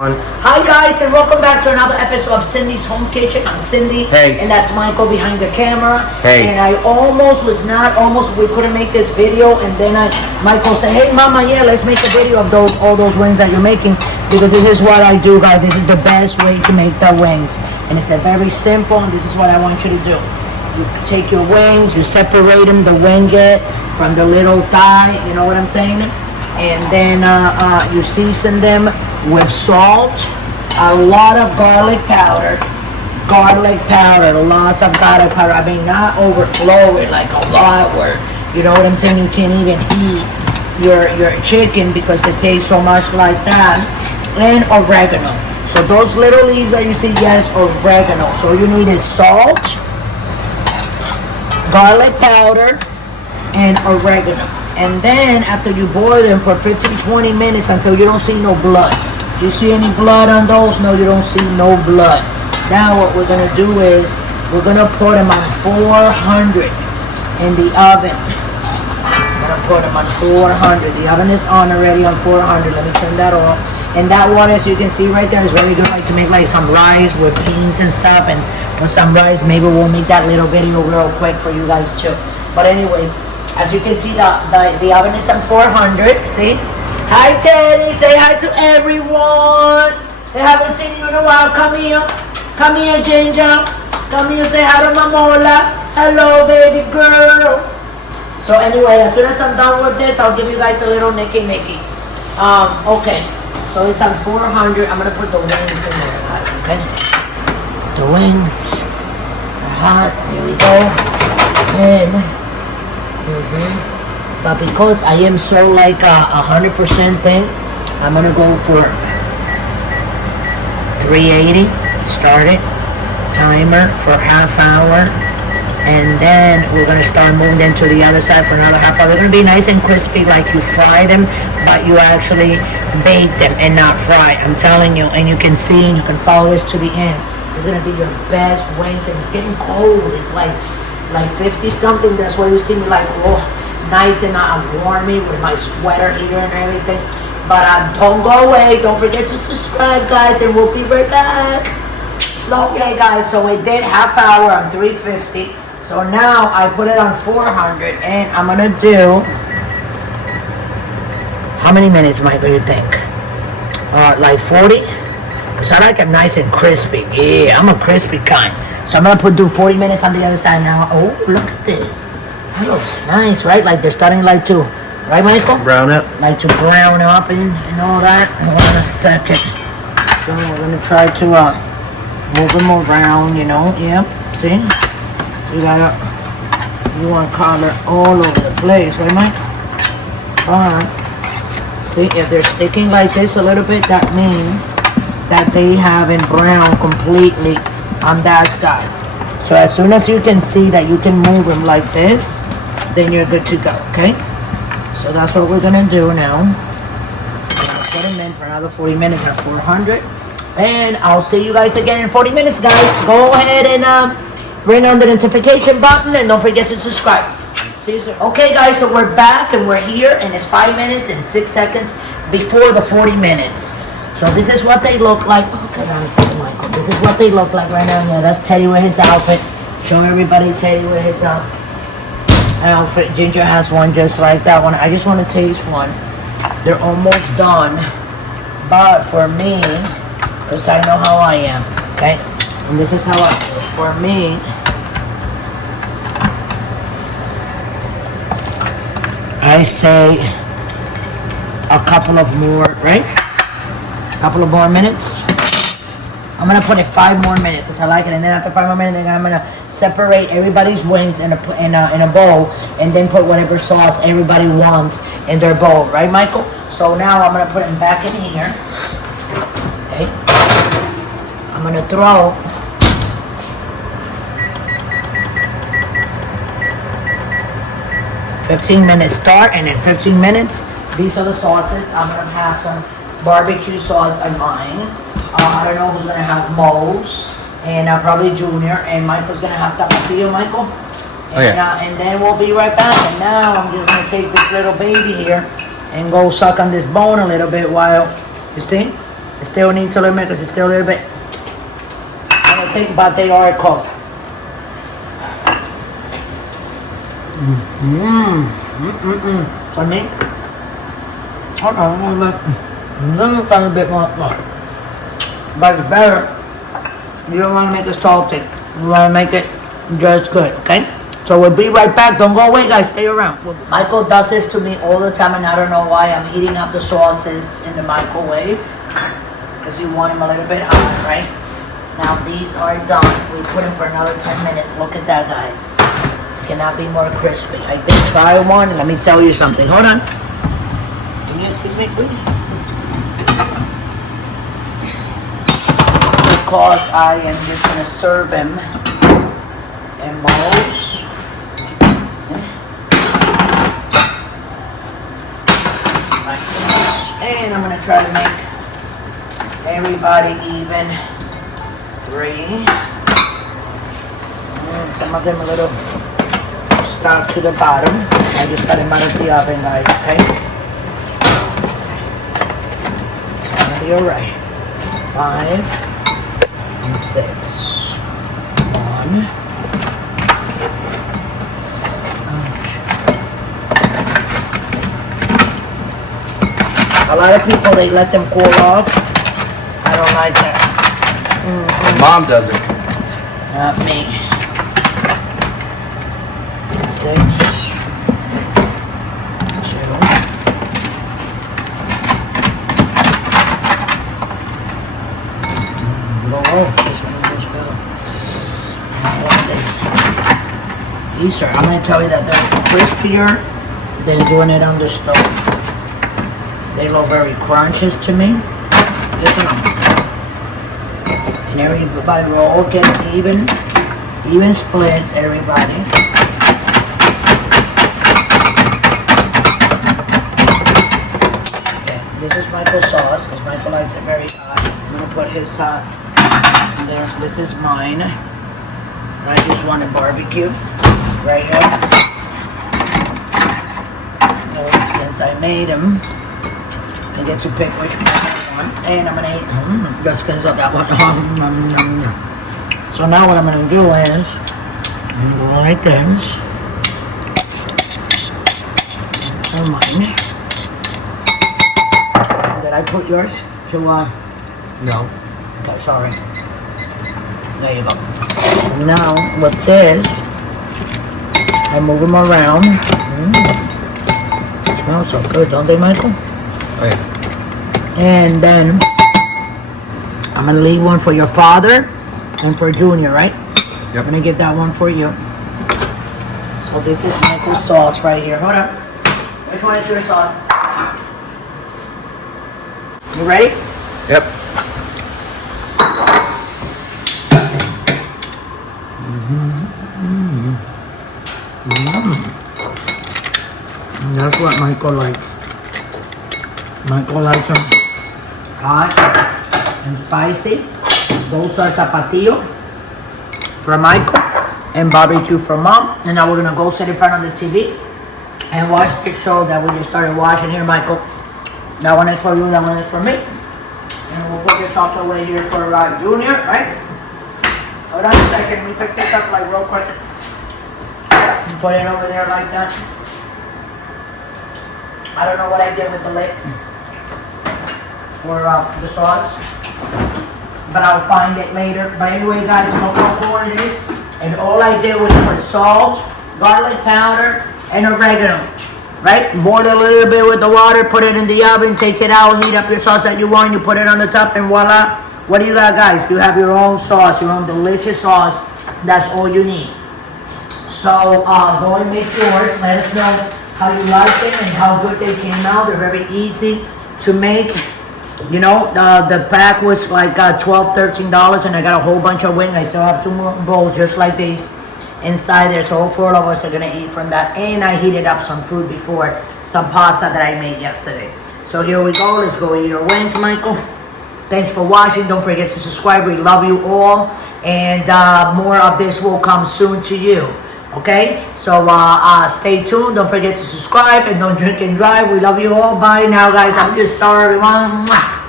Hi guys, and welcome back to another episode of Cindy's Home Kitchen. I'm Cindy, Hey. and that's Michael behind the camera. Hey. And we couldn't make this video, and then Michael said, "Hey Mama, yeah, let's make a video of all those wings that you're making, because this is what I do, guys. This is the best way to make the wings, and it's a very simple. And this is what I want you to do. You take your wings, you separate them, the winglet from the little thigh. You know what I'm saying? And then you season them with salt, a lot of garlic powder, lots of garlic powder. I mean, not overflowing like a lot where, you know what I'm saying, you can't even eat your chicken because it tastes so much like that. And oregano. So those little leaves that you see, yes, oregano. So you need is salt, garlic powder, and oregano. And then after you boil them for 15-20 minutes until you don't see no blood. You see any blood on those? No, you don't see no blood. Now what we're gonna do is we're gonna put them on 400 in the oven. I'm gonna put them on 400. The oven is on already on 400. Let me turn that off. And that one, as you can see right there, is really good, like to make like some rice with beans and stuff. And with some rice, maybe we'll make that little video real quick for you guys too. But anyways, as you can see, the oven is on 400. See? Hi Teddy, say hi to everyone. They haven't seen you in a while. Come here, Ginger. Come here, say hi to Mamola. Hello, baby girl. So anyway, as soon as I'm done with this, I'll give you guys a little nicky. Okay. So it's on 400. I'm gonna put the wings in there, guys. Okay. The wings are hot. Here we go. And. But because I am so like 100% thing, I'm gonna go for 380. Start it. Timer for half hour, and then we're gonna start moving them to the other side for another half hour. They're gonna be nice and crispy, like you fry them, but you actually bake them and not fry. I'm telling you, and you can see and you can follow this to the end. It's gonna be your best wings, and it's getting cold. It's like 50 something. That's why you see me like nice and warmy with my sweater here and everything. But don't go away. Don't forget to subscribe, guys, and we'll be right back. Okay, guys, so we did half hour on 350. So now I put it on 400, and I'm gonna do how many minutes, Michael, you think? Like 40? Because I like them nice and crispy. Yeah, I'm a crispy kind. So I'm gonna do 40 minutes on the other side now. Oh, look at this. That looks nice, right? Like they're starting right, Michael? Brown up. Like to brown up and all that. Hold on a second. So we're gonna try to move them around, you know. Yep. See? You want color all over the place, right, Mike? Alright. See, if they're sticking like this a little bit, that means that they haven't browned completely on that side. So as soon as you can see that you can move them like this, then you're good to go, okay? So that's what we're gonna do now. I'm gonna put them in for another 40 minutes at 400. And I'll see you guys again in 40 minutes, guys. Go ahead and ring on the notification button, and don't forget to subscribe. See you soon. Okay, guys, so we're back and we're here, and it's 5 minutes and 6 seconds before the 40 minutes. So this is what they look like. Okay, Michael. This is what they look like right now. Yeah, that's Teddy with his outfit. Show everybody Teddy with his outfit. Ginger has one just like that one. I just want to taste one. They're almost done. But for me, because I know how I am, okay? And this is how I do. For me, I say a couple of more, right? Couple of more minutes. I'm gonna put it 5 more minutes because I like it, and then after 5 more minutes, then I'm gonna separate everybody's wings in a bowl, and then put whatever sauce everybody wants in their bowl, right, Michael? So now I'm gonna put them back in here. Okay. I'm gonna throw 15 minutes start, and in 15 minutes, these are the sauces. I'm gonna have some barbecue sauce on mine. I don't know who's gonna have Moe's, and probably Junior, and Michael's gonna have tapatio, Michael. And, and then we'll be right back. And now I'm just gonna take this little baby here and go suck on this bone a little bit while, you see? It still needs a little bit because it's still a little bit. I don't think, but they are cooked. For me, hold on a little bit more. But it's better. You don't want to make it salty. You want to make it just good, okay? So we'll be right back. Don't go away, guys. Stay around. Michael does this to me all the time, and I don't know why. I'm heating up the sauces in the microwave because you want them a little bit hot, right? Now these are done. We put them for another 10 minutes. Look at that, guys. Cannot be more crispy. I did try one, and let me tell you something. Hold on. Can you excuse me, please? Because I am just gonna serve them in bowls. Like this. And I'm gonna try to make everybody even. 3. Some of them a little stuck to the bottom. I just got them out of the oven, guys, okay? It's gonna be alright. 5 and 6. 1. A lot of people, they let them cool off. I don't like that. Mom does it. Not me. 6. 2. This one goes good. I like this. These are, I'm going to tell you that they're crispier than doing it on the stove. They look very crunches to me. Listen up. And everybody will all get even splits, everybody. Okay, this is Michael's sauce, because Michael likes it very hot. I'm gonna put his there. This is mine. I just want a barbecue right here. So, since I made them, I get to pick which one I want. And I'm gonna eat the skins of that one. So now what I'm gonna do is I'm gonna go like this. For mine. Did I put yours to No. okay, sorry. There you go. Now with this, I move them around. Smells so good, don't they, Michael? Oh, yeah. And then I'm gonna leave one for your father and for Junior, right? Yep. I'm gonna get that one for you. So this is Michael's sauce right here. Hold up. Which one is your sauce? You ready? Yep. That's what Michael likes. Michael likes them hot and spicy. Those are tapatio for Michael and barbecue for Mom. And now we're gonna go sit in front of the TV and watch the show that we just started watching here, Michael. That one is for you, that one is for me. And we'll put this also away here for Junior, right? Hold on a second, we pick this up like real quick. And put it over there like that. I don't know what I did with the lid for the sauce, but I'll find it later. But anyway, guys, look how cool it is. And all I did was put salt, garlic powder, and oregano. Right? Boil it a little bit with the water, put it in the oven, take it out, heat up your sauce that you want, you put it on the top, and voila. What do you got, guys? You have your own sauce, your own delicious sauce. That's all you need. So go and make yours. Let us know how you like them and how good they came out. They're very easy to make. You know, the pack was like $12, $13, and I got a whole bunch of wings. I still have 2 more bowls just like these inside there. So all 4 of us are gonna eat from that. And I heated up some food before, some pasta that I made yesterday. So here we go. Let's go eat our wings, Michael. Thanks for watching. Don't forget to subscribe. We love you all. And more of this will come soon to you. Okay? So stay tuned. Don't forget to subscribe and don't drink and drive. We love you all. Bye now, guys. I'm just Star, everyone. Mwah.